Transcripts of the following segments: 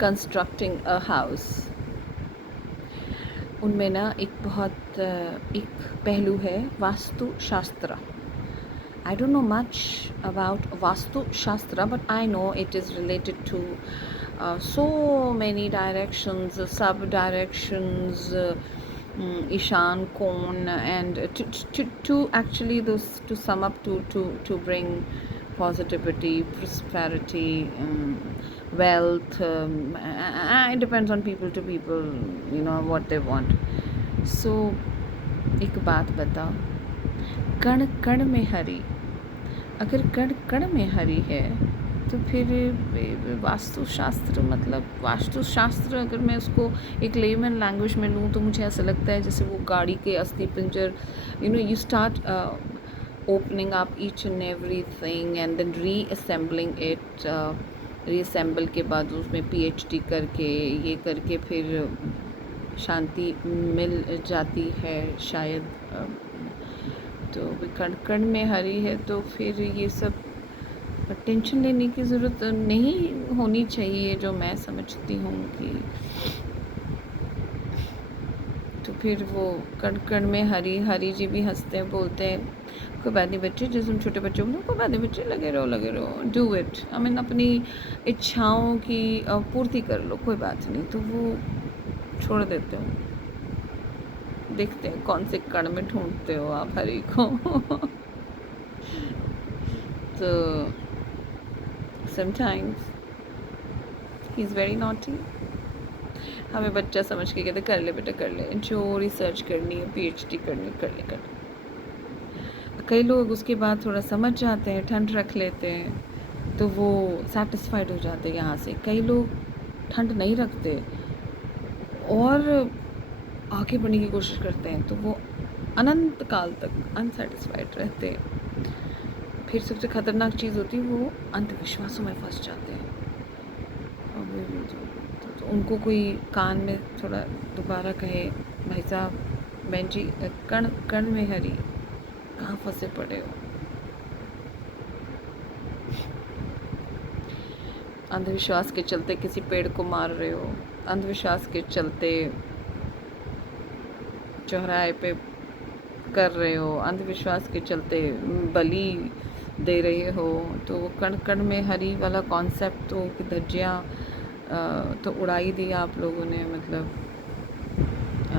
Constructing a house, उनमें ना एक पहलू है वास्तुशास्त्र। I don't know much about Vastu Shastra, but I know it is related to so many directions, sub-directions, Ishan, Kon, and to actually those to sum up to bring positivity, prosperity, wealth. It depends on people to people, what they want. So, एक बात बता, कण कण में हरि, अगर कण कण में हरि है तो फिर वास्तुशास्त्र, मतलब वास्तुशास्त्र अगर मैं उसको एक लेमन लैंग्वेज में लूँ तो मुझे ऐसा लगता है जैसे वो गाड़ी के अस्थि पंजर, you start opening up each and everything and then reassembling it, reassemble के बाद उसमें PhD करके ये करके फिर शांति मिल जाती है शायद। तो कण कण में हरि है तो फिर ये सब टेंशन लेने की ज़रूरत नहीं होनी चाहिए, जो मैं समझती हूँ कि तो फिर वो कण कण में हरि, हरि जी भी हंसते हैं, बोलते हैं कोई बात नहीं बच्चे, जैसे उन छोटे बच्चों को कोई बात नहीं बच्चे, लगे रहो, डू इट, आई मीन अपनी इच्छाओं की पूर्ति कर लो, कोई बात नहीं। तो वो छोड़ देते हो, देखते हैं कौन से कण में ढूंढते हो आप हरि को। तो sometimes he is very naughty, हमें बच्चा समझ के कहते कर ले बेटा कर ले, जो रिसर्च करनी है PhD करनी कर ले कर ले। कई लोग उसके बाद थोड़ा समझ जाते हैं, ठंड रख लेते हैं तो वो सेटिस्फाइड हो जाते हैं यहाँ से। कई लोग ठंड नहीं रखते और आगे बढ़ने की कोशिश करते हैं तो वो अनंत काल तक अनसेटिस्फाइड रहते हैं। फिर सबसे ख़तरनाक चीज़ होती है वो अंधविश्वासों में फंस जाते हैं। तो उनको कोई कान में थोड़ा दोबारा कहे भाई साहब बहन जी, कण कण में हरि, कहाँ फंसे पड़े हो। अंधविश्वास के चलते किसी पेड़ को मार रहे हो, अंधविश्वास के चलते चौराहे पे कर रहे हो, अंधविश्वास के चलते बलि दे रहे हो, तो वो कण कण में हरि वाला कॉन्सेप्ट तो कि धज्जियाँ तो उड़ाई दी आप लोगों ने। मतलब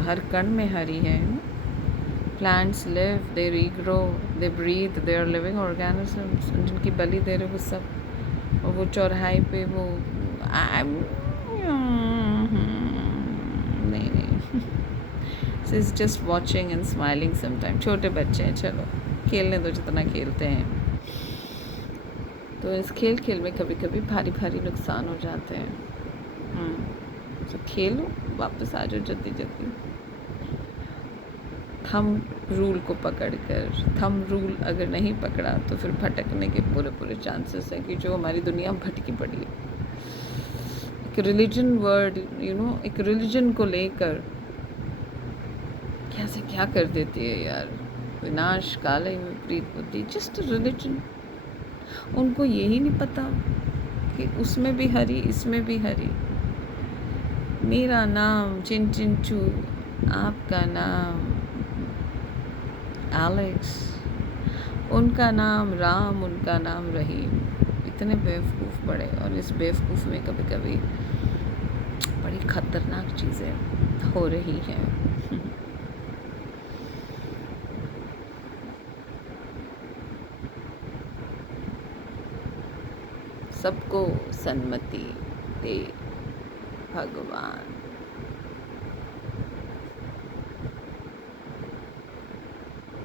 हर कण में हरि है। Plants live, they regrow, they breathe, they are living organisms, जिनकी बलि दे रहे हो सब, और वो चौराहे पे वो नहीं she is just watching and smiling sometime. छोटे बच्चे हैं, चलो खेलने दो जितना खेलते हैं। तो इस खेल खेल में कभी कभी भारी भारी नुकसान हो जाते हैं। तो खेलो, वापस आ जाओ जल्दी जल्दी। थम रूल को पकड़कर, थम रूल अगर नहीं पकड़ा तो फिर भटकने के पूरे चांसेस हैं कि जो हमारी दुनिया भटकी पड़ी है। एक रिलीजन वर्ड, एक रिलीजन को लेकर कैसे क्या कर देती है यार, विनाश काले विपरीत बुद्धि, जस्ट रिलीजन। उनको यही नहीं पता कि उसमें भी हरि, इसमें भी हरि। मेरा नाम चिन चिंचू, आपका नाम एलेक्स, उनका नाम राम, उनका नाम रहीम। इतने बेवकूफ़ पड़े, और इस बेवकूफ़ में कभी कभी बड़ी ख़तरनाक चीज़ें हो रही हैं। सबको सन्मति दे भगवान।